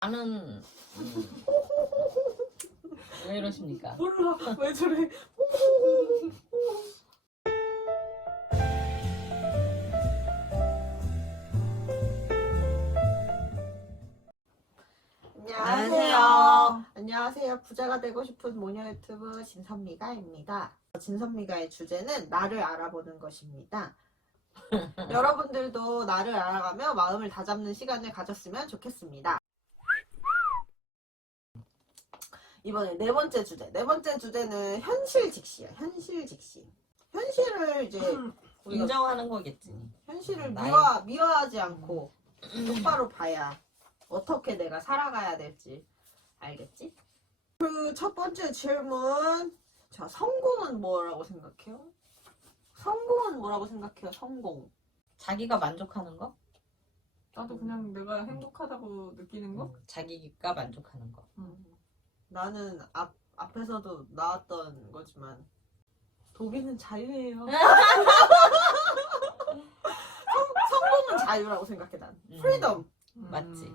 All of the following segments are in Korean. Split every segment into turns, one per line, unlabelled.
나는 왜 이러십니까?
몰라 왜 저래.
안녕하세요.
안녕하세요. 부자가 되고 싶은 모녀 유튜브 진선미가입니다. 진선미가의 주제는 나를 알아보는 것입니다. 여러분들도 나를 알아가며 마음을 다잡는 시간을 가졌으면 좋겠습니다. 이번에 네 번째 주제는 현실 직시야. 현실 직시. 현실을 이제 우리가
인정하는 거겠지.
현실을
나의-
미화하지 않고 똑바로 봐야 어떻게 내가 살아가야 될지 알겠지? 그 첫 번째 질문. 자, 성공은 뭐라고 생각해요? 성공은 뭐라고 생각해요? 성공.
자기가 만족하는 거?
나도 그냥 내가 행복하다고 느끼는 거?
자기가 만족하는 거.
나는 앞에서도 나왔던 거지만 도비는 자유예요. 성공은 자유라고 생각해 난. 프리덤.
맞지.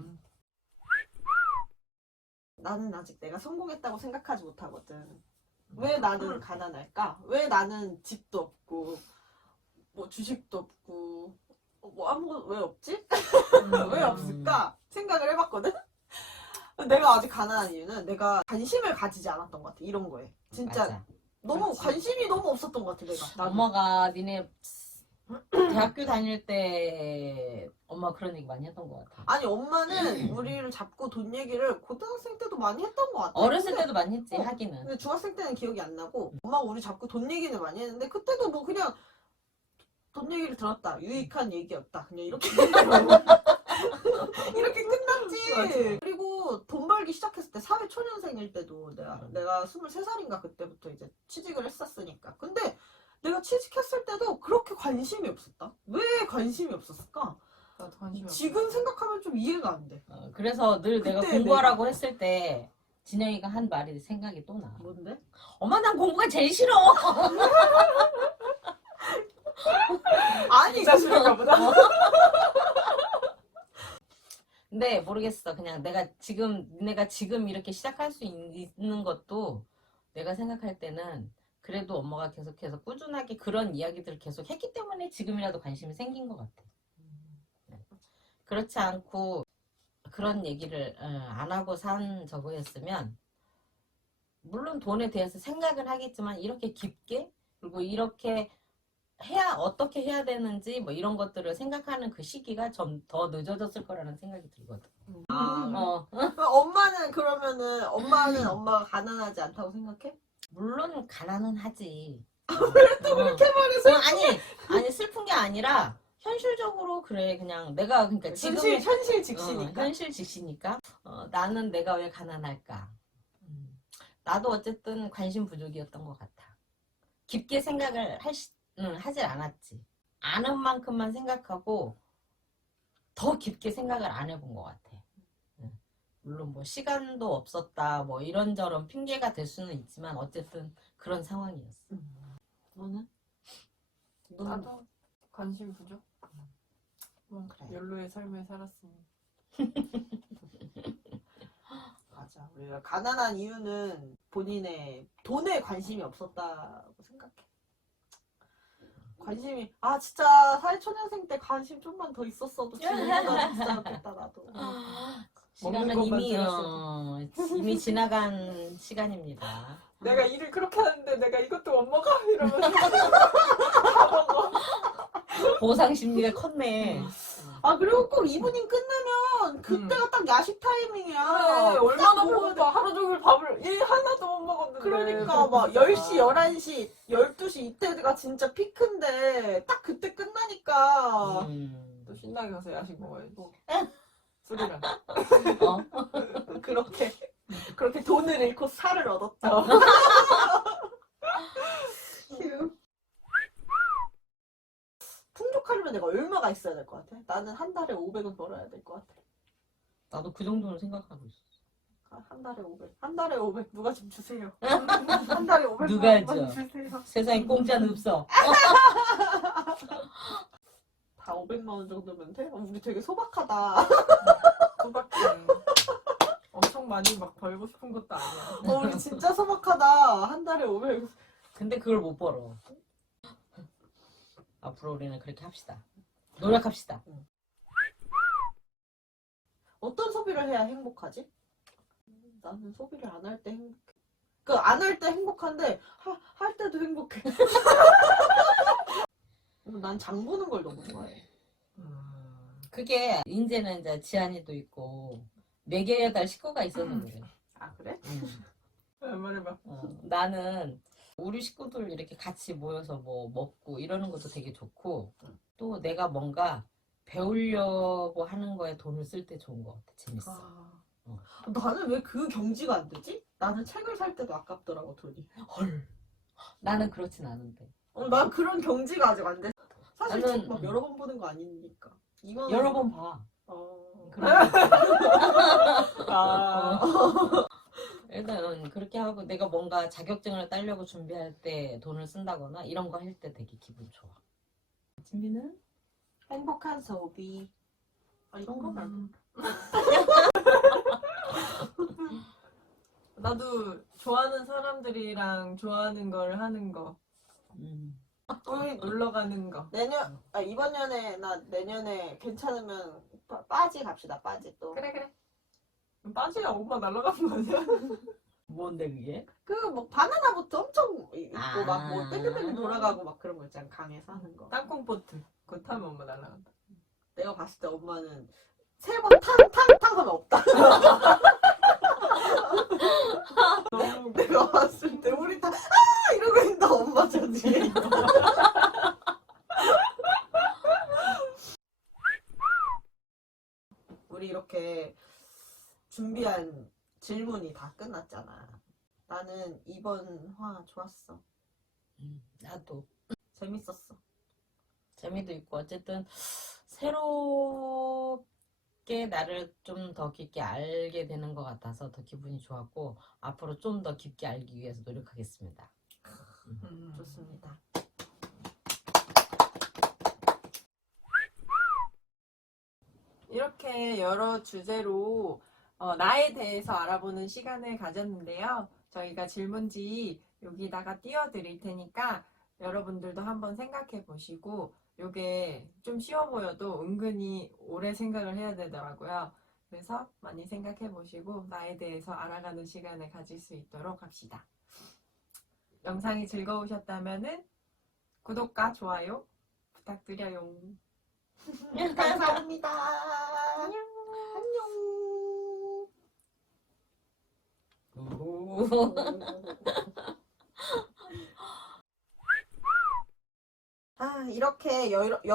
나는 아직 내가 성공했다고 생각하지 못하거든. 왜 나는 가난할까? 왜 나는 집도 없고 뭐 주식도 없고 뭐 아무것도 왜 없지? 왜 없을까? 생각을 해봤거든? 내가 아직 가난한 이유는 내가 관심을 가지지 않았던 것 같아. 이런 거에. 진짜
맞아.
너무
그렇지.
관심이 너무 없었던 것 같아. 내가. 나는.
엄마가 니네 대학교 다닐 때 엄마 그런 얘기 많이 했던 것 같아.
아니 엄마는 우리를 잡고 돈 얘기를 고등학생 때도 많이 했던 것 같아.
어렸을
근데-
때도 많이 했지,
어.
하기는.
근데 중학생 때는 기억이 안 나고 엄마가 우리 잡고 돈 얘기는 많이 했는데 그때도 뭐 그냥 돈 얘기를 들었다. 유익한 얘기였다. 그냥 이렇게 이렇게 끝났지.
맞아.
그리고 돈 벌기 시작했을 때 사회 초년생일 때도 내가 23살인가 그때부터 이제 취직을 했었으니까. 근데 내가 취직했을 때도 그렇게 관심이 없었다. 왜 관심이 없었을까?
나도 관심이 없어.
지금 생각하면 좀 이해가 안 돼.
그래서 늘 내가
그때
공부하라고 했을 때 진영이가 한 말이 생각이 또 나.
뭔데?
엄마 난 공부가 제일 싫어.
아니
진짜 싫은가 보다.
근데 모르겠어. 그냥 내가 지금 이렇게 시작할 수 있는 것도 내가 생각할 때는 그래도 엄마가 계속해서 꾸준하게 그런 이야기들을 계속 했기 때문에 지금이라도 관심이 생긴 것 같아. 네. 그렇지 않고 그런 얘기를 안 하고 산 저거였으면 물론 돈에 대해서 생각은 하겠지만 이렇게 깊게 그리고 이렇게 어떻게 해야 되는지 뭐 이런 것들을 생각하는 그 시기가 좀 더 늦어졌을 거라는 생각이 들거든.
아,
어.
엄마는 그러면은 엄마가 가난하지 않다고 생각해?
물론 가난은 하지.
또 그렇게 말해서
아니 슬픈 게 아니라 현실적으로 그래 그냥 내가 그러니까 지금
현실 직시니까.
현실 직시니까 나는 내가 왜 가난할까? 나도 어쨌든 관심 부족이었던 것 같아. 깊게 생각을 하질 않았지. 아는 만큼만 생각하고 더 깊게 생각을 안 해본 것 같아. 물론 뭐 시간도 없었다 뭐 이런저런 핑계가 될 수는 있지만 어쨌든 그런 상황이었어.
너는?
나도 관심 부족.
그래.
연로의 삶을 살았으니.
맞아. 우리가 가난한 이유는 본인의 돈에 관심이 없었다고 생각해. 관심이 진짜 사회초년생 때 관심 좀만 더 있었어도 지금보다 진짜 좋겠다 나도.
시간은
먹는
이미
것만
이미 지나간 시간입니다.
내가 일을 그렇게 하는데 내가 이것도 못 먹어? 이러면서
보상 심리가 컸네.
그리고 꼭 이브닝 끝나면 그때가 딱 야식 타이밍이야.
네, 얼마나
딱 먹어야 돼.
배고파. 하루 종일 밥을 일 하나도 못 먹었는데.
그러니까 막 10시, 11시, 12시 이때가 진짜 피크인데 딱 그때 끝나니까
또 신나게 가서 야식 먹어야지. 술이랑.
그렇게 돈을 잃고 살을 얻었다. 휴. 풍족하려면 내가 얼마가 있어야 될 것 같아? 나는 한 달에 500은 벌어야 될 것 같아.
나도 그 정도는 생각하고 있어.
한 달에 500. 한 달에 500 누가 좀 주세요. 한 달에 500
누가
좀
줘?
주세요.
세상에 공짜는 없어.
다 500만 원 정도면 돼? 우리 되게 소박하다.
소박해. 엄청 많이 막 벌고 싶은 것도 아니야.
우리 진짜 소박하다. 한 달에 500.
근데 그걸 못 벌어. 앞으로 우리는 그렇게 합시다. 노력합시다.
어떤 소비를 해야 행복하지? 나는 소비를 안 할 때 행복해. 그 안 할 때 행복한데 할 때도 행복해. 난 장 보는 걸 너무 좋아해.
그게 이제는 이제 지한이도 있고 4개달 식구가 있어서 그래.
아 그래?
말해봐.
나는 우리 식구들 이렇게 같이 모여서 뭐 먹고 이러는 것도 되게 좋고 또 내가 뭔가 배우려고 하는 거에 돈을 쓸 때 좋은 것 같아. 재밌어.
나는 왜 그 경지가 안 되지? 나는 책을 살 때도 아깝더라고 돈이.
헐. 나는 그렇진 않은데.
난 그런 경지가 아직 안 돼. 사실
나는-
책 막 여러 번 보는 거 아니니까. 이거는
여러 번 봐.
그래.
일단은 그렇게 하고 내가 뭔가 자격증을 따려고 준비할 때 돈을 쓴다거나 이런 거 할 때 되게 기분 좋아. 진미는?
행복한 소비. 이런 거 말고.
나도 좋아하는 사람들이랑 좋아하는 걸 하는 거. 놀러 가는 거.
이번 년에나 내년에 괜찮으면 빠지 갑시다. 빠지 또.
그래. 빠지야 오빠 날아가는 거 아니야?
뭔데 그게?
그 뭐 바나나부터 엄청 있고
아.
막 뭐 뺑글뺑글 돌아가고 막 그런 거 있잖아. 강에서 하는 거.
땅콩 보트. 그거 타면 엄마 날아간다.
내가 봤을 때 엄마는 3번 탕탕탕 하면 없다.
너무
내가 봤을 때 우리 다 이러고 있다. 엄마 저 뒤에 있고. 우리 이렇게 준비한 질문이 다 끝났잖아. 나는 이번 화 좋았어.
나도
재밌었어.
재미도 있고 어쨌든 새롭게 나를 좀 더 깊게 알게 되는 것 같아서 더 기분이 좋았고 앞으로 좀 더 깊게 알기 위해서 노력하겠습니다.
좋습니다.
이렇게 여러 주제로 나에 대해서 알아보는 시간을 가졌는데요. 저희가 질문지 여기다가 띄워드릴 테니까 여러분들도 한번 생각해 보시고 이게 좀 쉬워 보여도 은근히 오래 생각을 해야 되더라고요. 그래서 많이 생각해 보시고 나에 대해서 알아가는 시간을 가질 수 있도록 합시다. 영상이 즐거우셨다면 구독과 좋아요 부탁드려요.
감사합니다. 안녕. 이렇게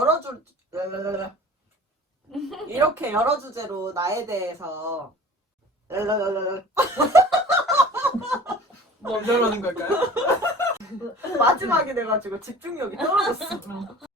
이렇게 여러 주제로 나에 대해서
뭐 저러는 걸까요?
마지막이 돼가지고 집중력이 떨어졌어.